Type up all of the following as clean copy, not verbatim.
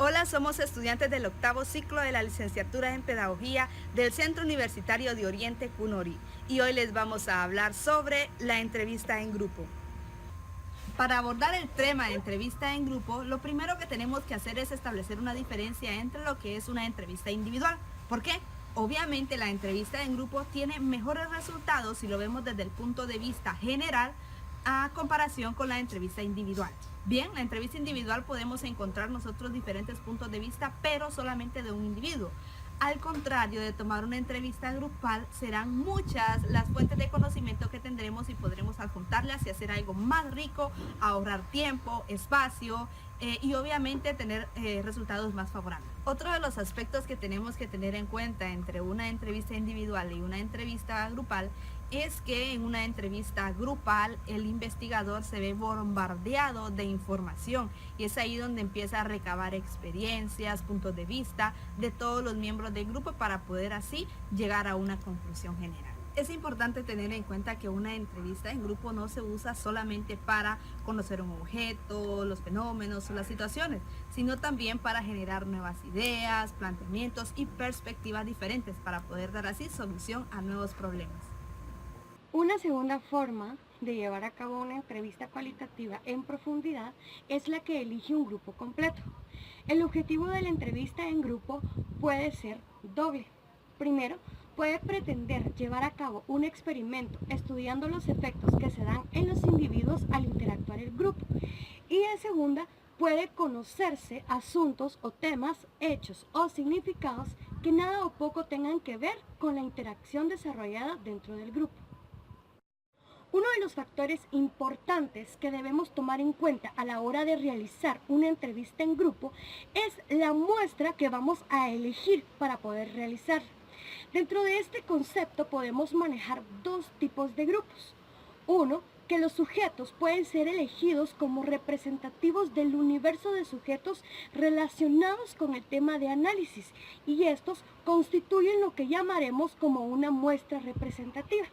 Hola, somos estudiantes del octavo ciclo de la licenciatura en Pedagogía del Centro Universitario de Oriente CUNORI y hoy les vamos a hablar sobre la entrevista en grupo. Para abordar el tema de entrevista en grupo, lo primero que tenemos que hacer es establecer una diferencia entre lo que es una entrevista individual. ¿Por qué? Obviamente la entrevista en grupo tiene mejores resultados si lo vemos desde el punto de vista general a comparación con la entrevista individual. Bien, la entrevista individual podemos encontrar nosotros diferentes puntos de vista, pero solamente de un individuo. Al contrario de tomar una entrevista grupal, serán muchas las fuentes de conocimiento que tendremos y podremos adjuntarlas y hacer algo más rico, ahorrar tiempo, espacio y obviamente tener resultados más favorables. Otro de los aspectos que tenemos que tener en cuenta entre una entrevista individual y una entrevista grupal es que en una entrevista grupal el investigador se ve bombardeado de información y es ahí donde empieza a recabar experiencias, puntos de vista de todos los miembros del grupo para poder así llegar a una conclusión general. Es importante tener en cuenta que una entrevista en grupo no se usa solamente para conocer un objeto, los fenómenos o las situaciones, sino también para generar nuevas ideas, planteamientos y perspectivas diferentes para poder dar así solución a nuevos problemas. Una segunda forma de llevar a cabo una entrevista cualitativa en profundidad es la que elige un grupo completo. El objetivo de la entrevista en grupo puede ser doble. Primero, puede pretender llevar a cabo un experimento estudiando los efectos que se dan en los individuos al interactuar el grupo. Y en segunda, puede conocerse asuntos o temas, hechos o significados que nada o poco tengan que ver con la interacción desarrollada dentro del grupo. Uno de los factores importantes que debemos tomar en cuenta a la hora de realizar una entrevista en grupo es la muestra que vamos a elegir para poder realizar. Dentro de este concepto podemos manejar dos tipos de grupos. Uno, que los sujetos pueden ser elegidos como representativos del universo de sujetos relacionados con el tema de análisis y estos constituyen lo que llamaremos como una muestra representativa.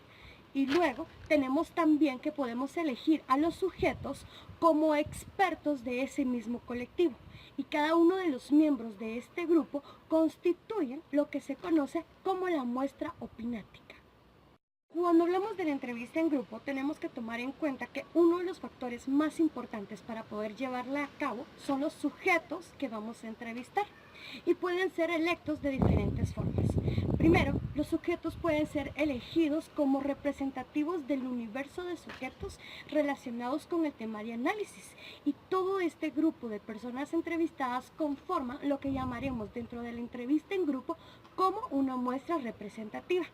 Y luego tenemos también que podemos elegir a los sujetos como expertos de ese mismo colectivo. Y cada uno de los miembros de este grupo constituyen lo que se conoce como la muestra opinática. Cuando hablamos de la entrevista en grupo, tenemos que tomar en cuenta que uno de los factores más importantes para poder llevarla a cabo son los sujetos que vamos a entrevistar y pueden ser electos de diferentes formas. Primero, los sujetos pueden ser elegidos como representativos del universo de sujetos relacionados con el tema de análisis y todo este grupo de personas entrevistadas conforma lo que llamaremos dentro de la entrevista en grupo como una muestra representativa.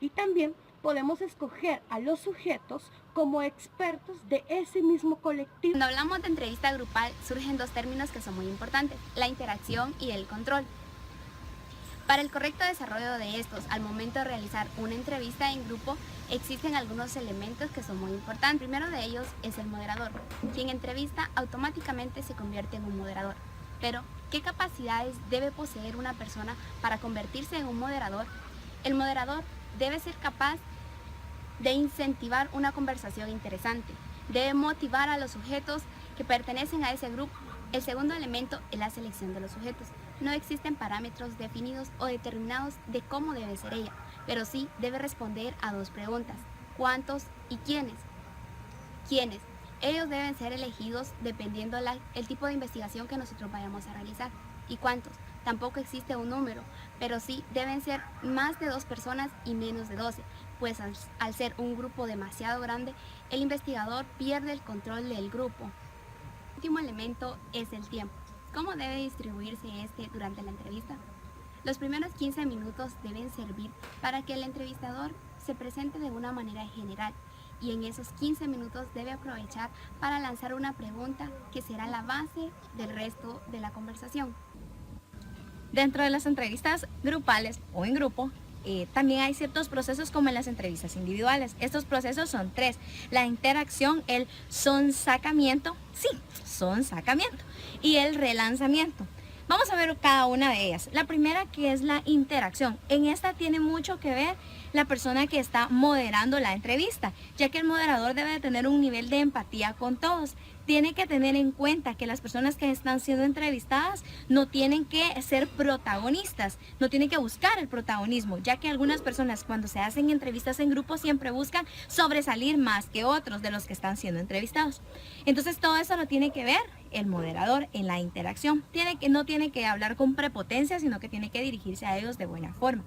Y también podemos escoger a los sujetos como expertos de ese mismo colectivo. Cuando hablamos de entrevista grupal surgen dos términos que son muy importantes, la interacción y el control. Para el correcto desarrollo de estos, al momento de realizar una entrevista en grupo, existen algunos elementos que son muy importantes. El primero de ellos es el moderador. Quien entrevista automáticamente se convierte en un moderador. Pero, ¿qué capacidades debe poseer una persona para convertirse en un moderador? El moderador debe ser capaz de incentivar una conversación interesante, debe motivar a los sujetos que pertenecen a ese grupo. El segundo elemento es la selección de los sujetos. No existen parámetros definidos o determinados de cómo debe ser ella, pero sí debe responder a dos preguntas: ¿cuántos y quiénes? ¿Quiénes? Ellos deben ser elegidos dependiendo el tipo de investigación que nosotros vayamos a realizar. ¿Y cuántos? Tampoco existe un número, pero sí deben ser más de 2 personas y menos de 12, pues al ser un grupo demasiado grande, el investigador pierde el control del grupo. El último elemento es el tiempo. ¿Cómo debe distribuirse este durante la entrevista? Los primeros 15 minutos deben servir para que el entrevistador se presente de una manera general y en esos 15 minutos debe aprovechar para lanzar una pregunta que será la base del resto de la conversación. Dentro de las entrevistas grupales o en grupo, también hay ciertos procesos como en las entrevistas individuales. Estos procesos son 3. La interacción, el sonsacamiento, y el relanzamiento. Vamos a ver cada una de ellas. La primera, que es la interacción. En esta tiene mucho que ver la persona que está moderando la entrevista, ya que el moderador debe de tener un nivel de empatía con todos. Tiene que tener en cuenta que las personas que están siendo entrevistadas no tienen que ser protagonistas, no tienen que buscar el protagonismo, ya que algunas personas cuando se hacen entrevistas en grupo siempre buscan sobresalir más que otros de los que están siendo entrevistados. Entonces todo eso lo tiene que ver el moderador en la interacción. No tiene que hablar con prepotencia, sino que tiene que dirigirse a ellos de buena forma.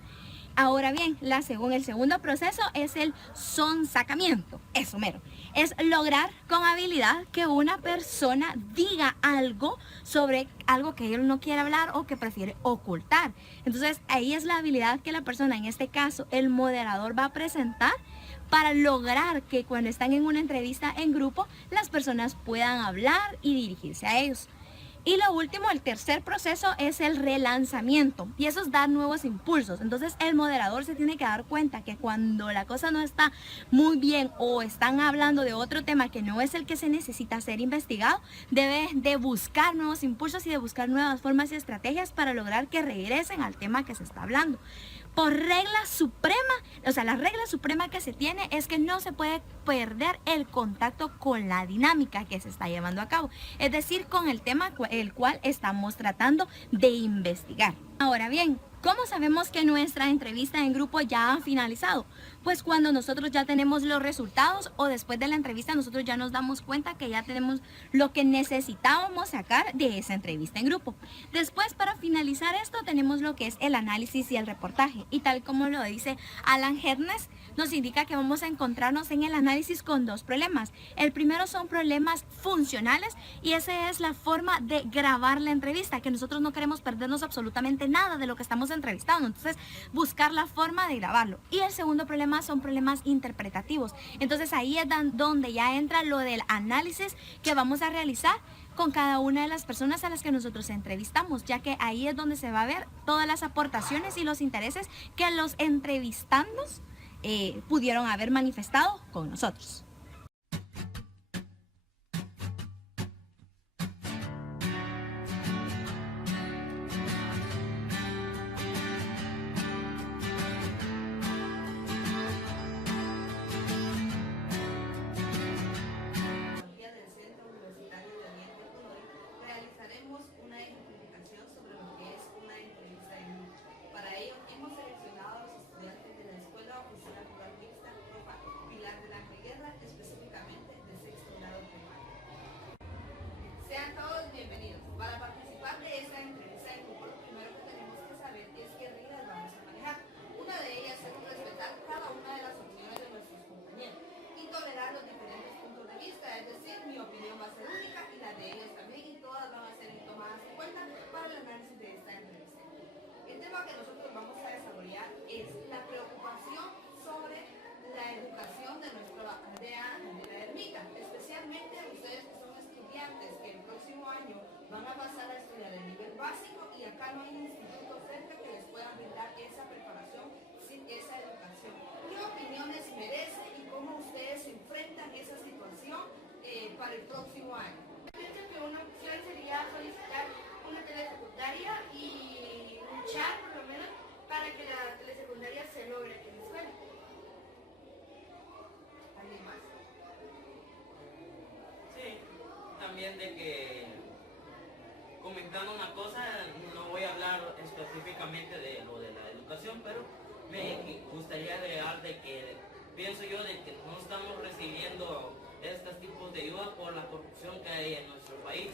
Ahora bien, el segundo proceso es el sonsacamiento, eso mero. Es lograr con habilidad que una persona diga algo sobre algo que él no quiere hablar o que prefiere ocultar. Entonces ahí es la habilidad que la persona, en este caso el moderador, va a presentar para lograr que cuando están en una entrevista en grupo, las personas puedan hablar y dirigirse a ellos. Y lo último, el tercer proceso es el relanzamiento, y eso es dar nuevos impulsos. Entonces el moderador se tiene que dar cuenta que cuando la cosa no está muy bien o están hablando de otro tema que no es el que se necesita ser investigado, debe de buscar nuevos impulsos y de buscar nuevas formas y estrategias para lograr que regresen al tema que se está hablando. Por regla suprema, la regla suprema que se tiene es que no se puede perder el contacto con la dinámica que se está llevando a cabo, es decir, con el tema el cual estamos tratando de investigar. Ahora bien, ¿cómo sabemos que nuestra entrevista en grupo ya ha finalizado? Pues cuando nosotros ya tenemos los resultados o después de la entrevista nosotros ya nos damos cuenta que ya tenemos lo que necesitábamos sacar de esa entrevista en grupo. Después, para finalizar esto, tenemos lo que es el análisis y el reportaje. Y tal como lo dice Alan Hernes, nos indica que vamos a encontrarnos en el análisis con dos problemas. El primero son problemas funcionales y esa es la forma de grabar la entrevista, que nosotros no queremos perdernos absolutamente nada de lo que estamos entrevistando, entonces buscar la forma de grabarlo. Y el segundo problema son problemas interpretativos, entonces ahí es donde ya entra lo del análisis que vamos a realizar con cada una de las personas a las que nosotros entrevistamos, ya que ahí es donde se va a ver todas las aportaciones y los intereses que los entrevistandos pudieron haber manifestado con nosotros. Realizaremos una ejemplificación sobre lo que es una entrevista en grupo. Para ello hemos seleccionado a los estudiantes de la Escuela Oficial Rural Mixta Profa Pilar de la Guerra, específicamente de sexto grado primario. Sean todos bienvenidos. Para participar de esta entrevista en grupo, lo primero que tenemos que saber es qué reglas vamos a manejar. Una de ellas es respetar cada una de las opiniones de nuestros compañeros y tolerar los diferentes puntos de vista, es decir, mi opinión va a ser única y la de ellos también, y todas van a ser tomadas en cuenta para el análisis de esta entrevista. El tema que nosotros vamos a desarrollar es la preocupación sobre la educación de nuestra aldea de la Ermita, especialmente ustedes que son estudiantes que el próximo año van a pasar a estudiar el nivel básico y acá no hay un instituto cerca que les pueda brindar esa preparación sin esa educación. ¿Qué opiniones merece y cómo ustedes enfrentan esa situación para el próximo año? Pienso que una opción sería solicitar una telesecundaria y luchar por lo menos para que la telesecundaria se logre aquí en la escuela. ¿Alguien más? Sí, también de que comentando una cosa, no voy a hablar específicamente de lo de la educación, pero me gustaría agregar de que pienso yo de que no estamos recibiendo estos tipos de ayuda por la corrupción que hay en nuestro país.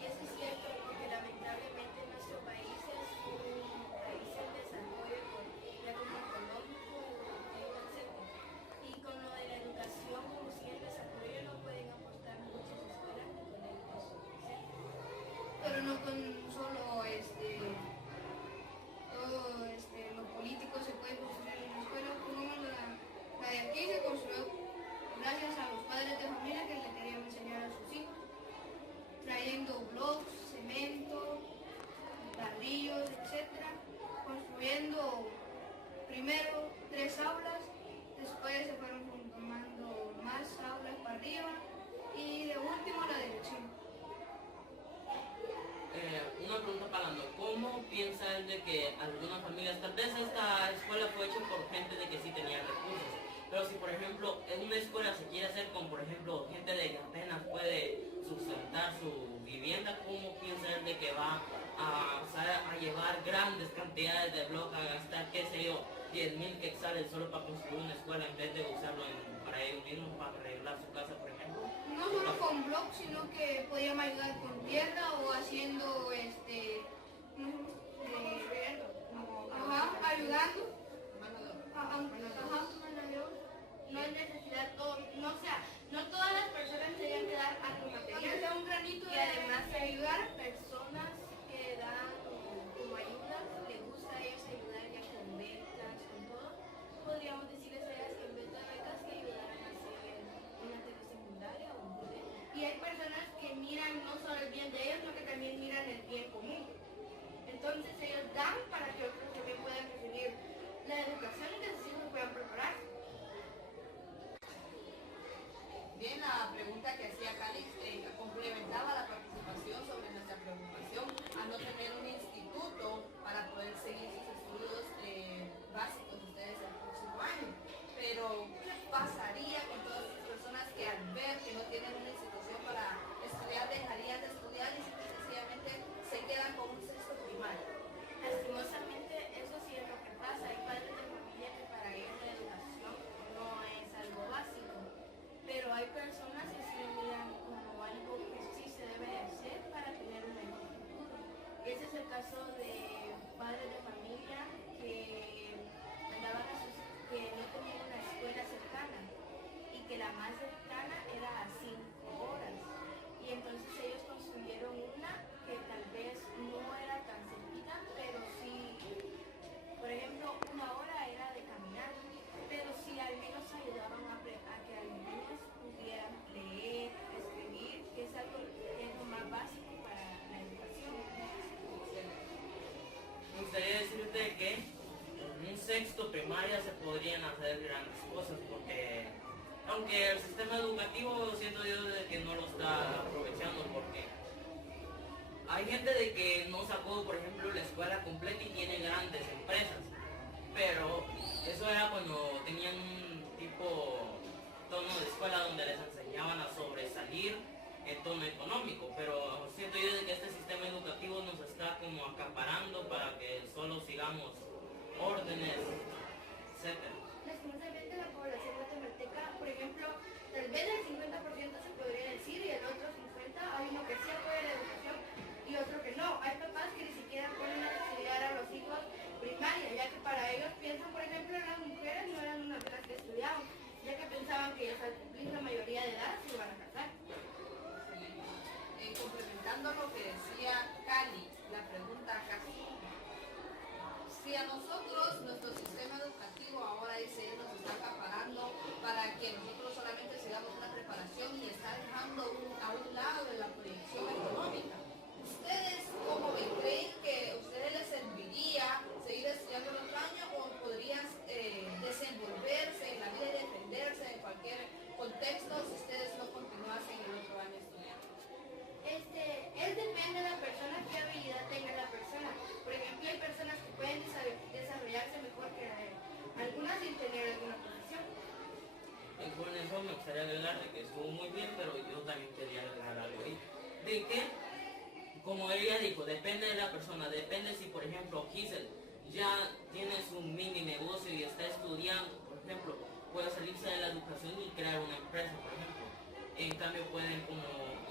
Y eso es cierto, porque lamentablemente nuestro país es un país en desarrollo ya como económico, etc. Y con lo de la educación, como sigue el desarrollo, no pueden aportar muchas escuelas ni con la educación, ¿cierto? Pero no con solo todo lo político se puede construir en la escuela. Pongamos la de aquí se construyó gracias a los padres de familia que le que sí tenía recursos. Pero si por ejemplo en una escuela se quiere hacer con por ejemplo gente de que apenas puede sustentar su vivienda, ¿cómo piensa él de que va a llevar grandes cantidades de bloques, a gastar, qué sé yo, 10,000 quetzales solo para construir una escuela en vez de usarlo para ellos mismos, para arreglar su casa, por ejemplo? No solo con blocks, sino que podríamos ayudar con tierra o haciendo ayudando. No es necesidad todo, no todas las personas tendrían que dar algo material. Sea un granito y además de ayudar a personas que dan como ayudas, les gusta a ellos ayudar ya con becas, con todo. Podríamos decirles a ellas que en vez de becas que ayudaran a hacer una telesecundaria o un colegio. Y hay personas que miran no solo el bien de ellos, sino que también miran el bien común. Entonces ellos dan para que otros también puedan recibir la educación y que sus hijos puedan prepararse. Bien, la pregunta que hacía Calix complementaba la participación sobre nuestra preocupación a no tener un instituto para poder seguir sus estudios básicos ustedes el próximo año. Pero, ¿qué pasaría con todas esas personas que al ver que no tienen una institución para estudiar dejarían de estudiar y sencillamente se quedan con un sexto primario? Lastimosamente, eso sí es lo que pasa. Hay padres de familia que para ellos la educación no es algo básico, pero hay personas que sí lo miran como algo que sí se debe de hacer para tener un mejor futuro. Y ese es el caso de padres de familia que que no tenían una escuela cercana y que la más cercana era a 5 horas. Y entonces ellos construyeron una que tal vez no era tan cerquita, pero sí, por ejemplo, 1 hora era de caminar, pero sí al menos ayudaban a que las niñas pudieran leer, escribir, que es algo que es lo más básico para la educación. Me gustaría decirte que en un sexto primaria se podrían hacer grandes cosas porque aunque el sistema educativo siento yo de que no lo está aprovechando porque hay gente de que no sacó por ejemplo la escuela completa y tiene grandes empresas, pero eso era cuando tenían un tipo tono de escuela donde les enseñaban a sobresalir en tono económico, pero siento yo de que este sistema educativo nos está como acaparando para que solo sigamos órdenes, etcétera. Lastimosamente la población guatemalteca, por ejemplo, tal vez el 50% se podría decir y el otro 50% hay uno que sí apoya la educación y otro que no. Hay papás que ni siquiera ponen a estudiar a los hijos primaria, ya que para ellos piensan, por ejemplo, las mujeres no eran unas de las que estudiaban, ya que pensaban que ellos al cumplir la mayoría de edad se iban a casar. Complementando lo que decía Cali, la pregunta acá. Si a nosotros, nuestro sistema educativo ahora dice nos está acaparando para que nosotros solamente sigamos una preparación y está dejando a un lado de la proyección económica, ¿ustedes cómo ven? ¿Creen que a ustedes les serviría seguir estudiando el otro año o podrían desenvolverse en la vida y defenderse en cualquier contexto si ustedes no continuasen el otro año estudiando? Es depende de la persona, qué habilidad tenga la persona. Por ejemplo, hay personas que pueden desarrollarse mejor que algunas sin tener alguna profesión. Y con eso me gustaría agregar de que estuvo muy bien, pero yo también quería agregar algo ahí. De que, como ella dijo, depende de la persona, depende si por ejemplo Giselle ya tiene su mini negocio y está estudiando, por ejemplo, puede salirse de la educación y crear una empresa, por ejemplo. En cambio pueden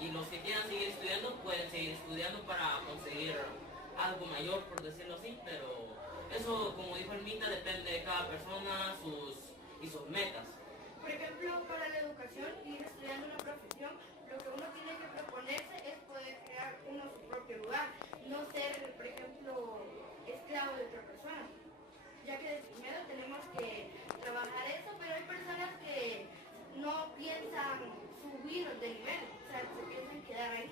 y los que quieran seguir estudiando, pueden seguir estudiando para conseguir algo mayor, por decirlo así, pero eso, como dijo Ermita, depende de cada persona y sus metas. Por ejemplo, para la educación, ir estudiando una profesión, lo que uno tiene que proponerse es poder crear uno su propio lugar, no ser, por ejemplo, esclavo de otra persona, ya que primero tenemos que trabajar eso, pero hay personas que no piensan subir de nivel, o sea, se piensan quedar ahí.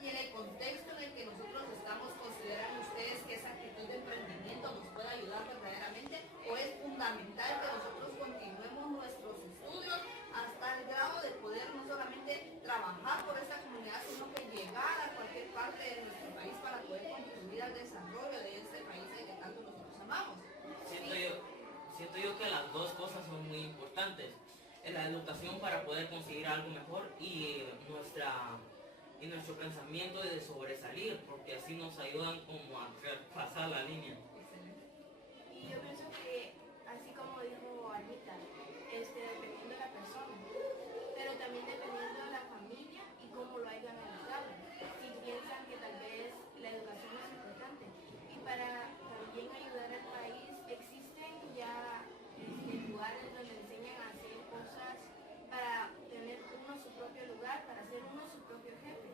Y en el contexto en el que nosotros estamos, ¿consideran ustedes que esa actitud de emprendimiento nos puede ayudar verdaderamente o es fundamental que nosotros continuemos nuestro en la educación para poder conseguir algo mejor y nuestro pensamiento de sobresalir, porque así nos ayudan como a pasar la línea. Y yo pienso que, así como dijo Anita, dependiendo de la persona, pero también dependiendo de la familia y cómo lo hayan educado. Si piensan que tal vez la educación es importante. Y para también ayudar al país, existen ya lugares donde enseñan a hacer cosas para tener uno su propio lugar, para ser uno su propio jefe.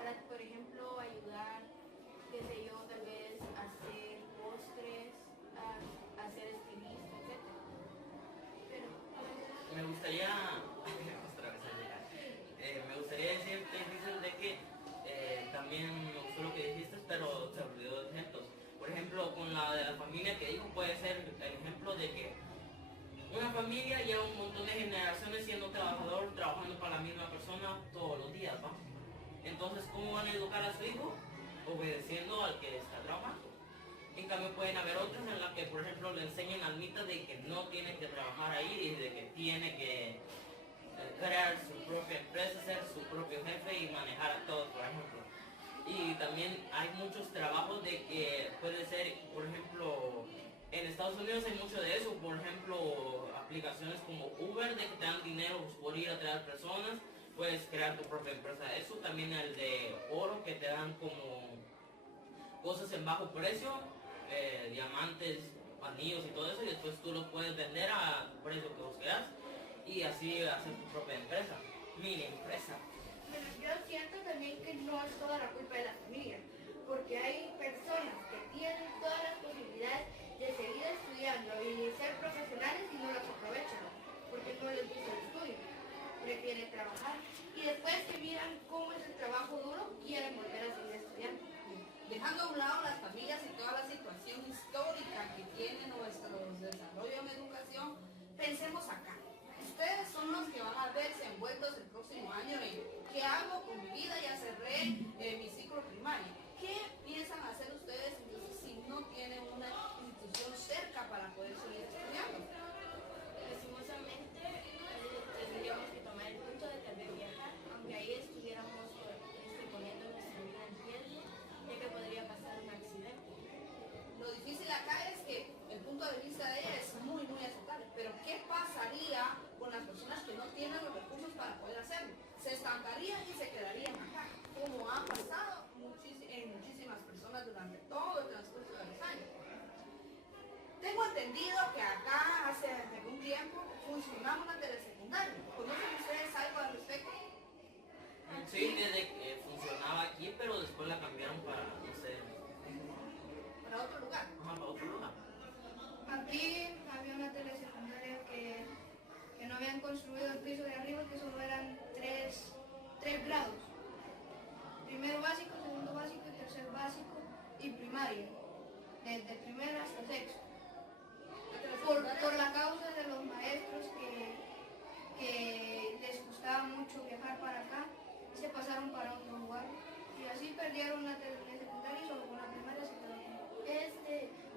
Para, por ejemplo, ayudar, qué sé yo, tal vez a hacer postres, a ser estilista, etc. Pero Me gustaría, me gustaría decirte, Giselle, de que también me gustó lo que dijiste, pero se olvidó de ejemplos. Por ejemplo, con la de la familia que dijo, puede ser el ejemplo de que una familia lleva un montón de generaciones siendo trabajador, trabajando para la misma persona todos los días, ¿va? Entonces, ¿cómo van a educar a su hijo? Obedeciendo al que está trabajando. En cambio, pueden haber otros en las que, por ejemplo, le enseñen al mitad de que no tiene que trabajar ahí y de que tiene que crear su propia empresa, ser su propio jefe y manejar a todos, por ejemplo. Y también hay muchos trabajos de que puede ser, por ejemplo, en Estados Unidos hay mucho de eso, por ejemplo, aplicaciones como Uber, de que te dan dinero por ir a traer personas, puedes crear tu propia empresa. Eso también el de oro, que te dan como cosas en bajo precio, diamantes, anillos y todo eso, y después tú los puedes vender a precio que vos quieras y así hacer tu propia empresa, mini empresa. bueno, yo siento también que no es toda la culpa de la familia, porque hay personas que tienen todas las posibilidades de seguir estudiando y ser profesionales y no las aprovechan, porque no les gusta el estudio, prefieren trabajar y después que miran cómo es el trabajo duro, quieren volver a seguir estudiando. Dejando a un lado las familias y toda la situación histórica que tiene nuestro desarrollo en educación, pensemos acá. Ustedes son los que van a verse envueltos el próximo año en ¿qué hago con mi vida? Ya cerré mi ciclo primario. ¿Qué piensan hacer ustedes entonces si no tienen una institución cerca para poder seguir estudiando? Lastimosamente, tendríamos que tomar el punto de tal vez viajar, aunque ahí estuviéramos poniendo nuestra vida en riesgo, ya que podría pasar un accidente. Lo difícil acá es que el punto de vista de ella es muy, muy aceptable. Pero ¿qué pasaría con las personas que no tienen los recursos para poder hacerlo? Se estancarían y se quedarían acá, como ha pasado en muchísimas personas durante todo el transcurso de los años. Tengo entendido que acá hace algún tiempo funcionaba una telesecundaria. ¿Conocen ustedes algo al respecto? Sí, desde que funcionaba aquí, pero después la cambiaron para, no sé, Para otro lugar. para otro lugar. Aquí había una telesecundaria que no habían construido el piso de arriba, que solo eran tres grados. Primero básico, segundo básico y tercer básico y primaria. Desde primero hasta sexto. Por la causa de los maestros que les gustaba mucho viajar para acá, se pasaron para otro lugar. Y así perdieron la telesecundaria y solo con la primaria se quedó.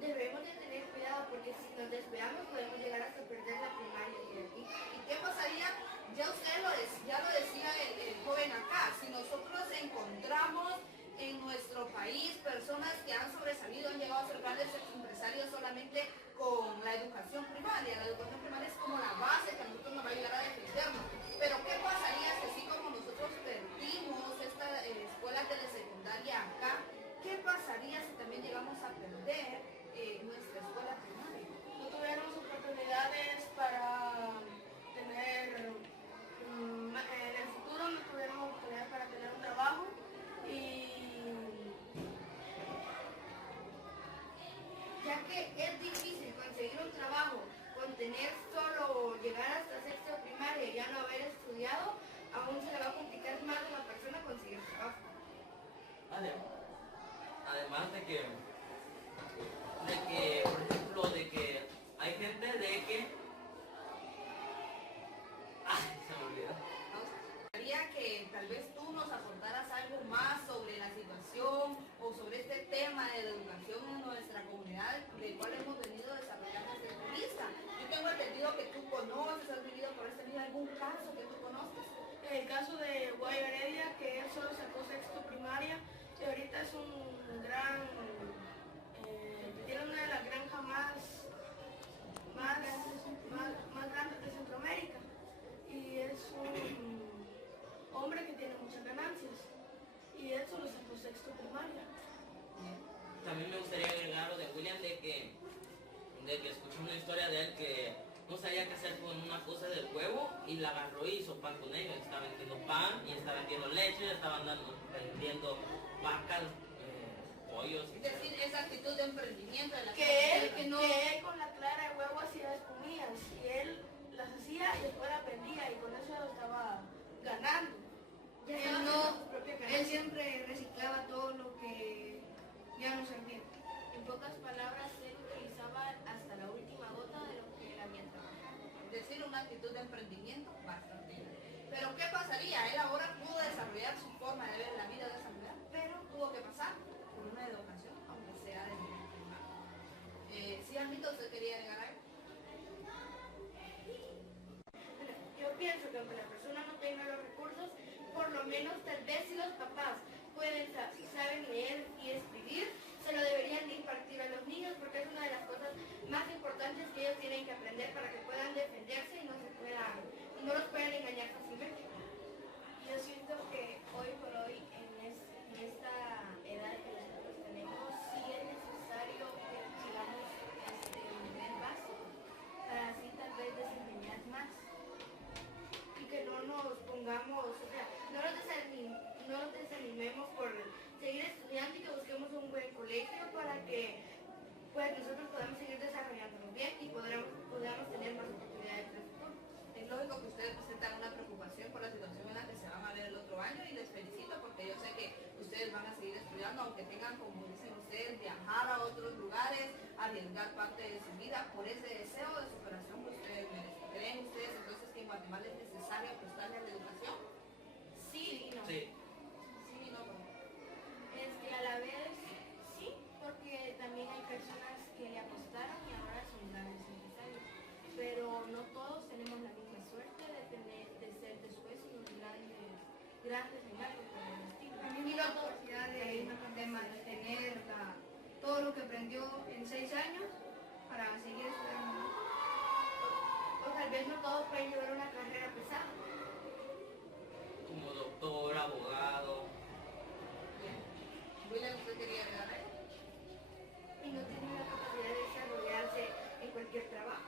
Debemos de tener cuidado porque si nos descuidamos podemos llegar hasta perder la primaria. ¿Y qué pasaría? Ya lo decía el joven acá, si nosotros encontramos en nuestro país personas que han sobresalido, han llegado a ser grandes empresarios solamente con la educación primaria. La educación primaria es como la base que a nosotros nos va a ayudar a defendernos. Pero ¿qué pasaría si así como nosotros perdimos esta escuela telesecundaria acá? ¿Qué pasaría si también llegamos a perder nuestra escuela primaria? No tuviéramos oportunidades para tener, en el futuro no tuviéramos oportunidades para tener un trabajo y Ya que es difícil conseguir un trabajo con tener solo llegar hasta sexto primaria y ya no haber estudiado, aún se le va a complicar más a la persona conseguir trabajo. Además de que, por ejemplo, de que hay gente de que... ¡Ay, se me olvidó! Me gustaría que tal vez tú nos aportaras algo más sobre la situación o sobre este tema de la educación en nuestra comunidad, del cual hemos venido desarrollando esta entrevista. Yo tengo entendido que tú conoces, has vivido por esta vida algún y ahorita es un gran, tiene una de las granjas más grandes de Centroamérica y es un hombre que tiene muchas ganancias y él solo sacó sexto primaria. También me gustaría agregar lo de William de que escuché una historia de él que no sabía qué hacer con una cosa del huevo y la agarró y hizo pan con ello. Está vendiendo pan y está vendiendo leche, estaban vendiendo vacas, pollos. Es decir, esa actitud de emprendimiento de la Que él que no... con la clara de huevo hacía espumillas y él las hacía y después las vendía y con eso estaba ganando. Él siempre reciclaba todo lo que ya no servía. En pocas palabras, él utilizaba hasta la última gota de lo que él había trabajado. Es decir, una actitud de emprendimiento bastante grande. Pero ¿qué pasaría? Él ahora pudo desarrollar su forma de ver la vida de esa manera, pero tuvo que pasar por una educación, aunque sea de nivel primario. Sí, Amito, ¿usted quería agregar algo? Yo pienso que aunque la persona no tenga los recursos, por lo menos tal vez si los papás saben leer y escribir, se lo deberían de impartir a los niños porque es una de las cosas más importantes que ellos tienen que aprender para que puedan defenderse y no los puedan engañar fácilmente. Yo siento que hoy por hoy, en esta edad que nosotros tenemos, sí es necesario que sigamos un nivel básico para así tal vez desempeñar más. Y que no nos pongamos, o sea, no nos desanimemos por seguir estudiando y que busquemos un buen colegio para que pues nosotros podamos seguir desarrollándonos bien y podamos tener más oportunidades en el futuro. Es lógico que ustedes presentan una preocupación por la situación en la que se van a ver el otro año y les felicito porque yo sé que ustedes van a seguir estudiando aunque tengan, como dicen ustedes, viajar a otros lugares, arriesgar parte de su vida por ese deseo de superación que ustedes merecen. ¿Creen ustedes entonces que en Guatemala es necesario apostarle a la educación? Sí y no. Sí. Sí y no, ¿no? A la vez sí, porque también hay personas que le apostaron y ahora son grandes empresarios. Pero no todos tenemos la misma suerte de ser después unos grandes en algo por el estilo. También la capacidad de mantener todo lo que aprendió en 6 años para seguir estudiando. O tal vez no todos pueden llevar una carrera pesada. Como doctor, abogado. Bien. William, ¿usted quería agregar algo? Y no tienen la capacidad de desarrollarse en cualquier trabajo.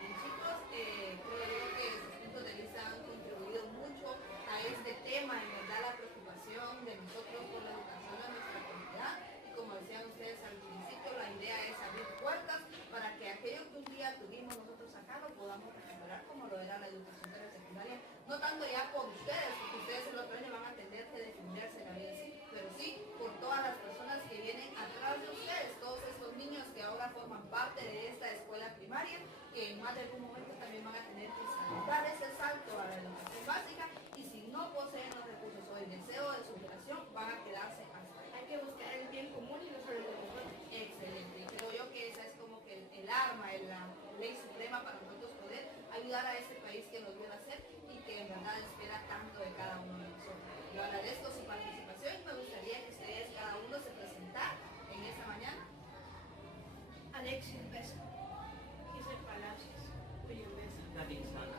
Bien, chicos, creo yo que sus puntos de vista han contribuido mucho a este tema, en verdad la preocupación de nosotros por la educación de nuestra comunidad. Y como decían ustedes al principio, la idea es abrir puertas para que aquello que un día tuvimos nosotros acá lo podamos recuperar como lo era la educación de la secundaria. No tanto ya por ustedes, porque ustedes el otro año van a tener que defenderse la vida sí, pero sí por todas las personas que vienen atrás de ustedes, todos estos niños que ahora forman parte de esta escuela primaria, que en más de algún momento también van a tener que dar ese salto a la educación básica y si no poseen los recursos o el deseo de superación, van a quedarse hasta ahí. Hay que buscar el bien común y no solo el bien común. Excelente, y creo yo que esa es como que el arma, la ley suprema para nosotros poder ayudar a este país que nos vio nacer y que en verdad espera tanto de cada uno de nosotros. Yo agradezco su participación y me gustaría que ustedes cada uno se presentara en esta mañana. Alexis Besa. Giselle Palacios. William Besa. David Sana.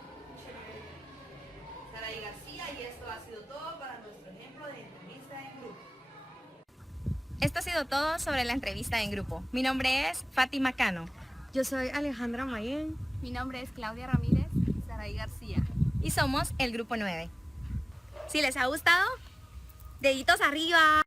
Saraí García, y esto ha sido todo para nuestro ejemplo de entrevista en grupo. Esto ha sido todo sobre la entrevista en grupo. Mi nombre es Fátima Cano. Yo soy Alejandra Mayén. Mi nombre es Claudia Ramírez. Saraí García. Y somos el grupo 9. Si les ha gustado, deditos arriba.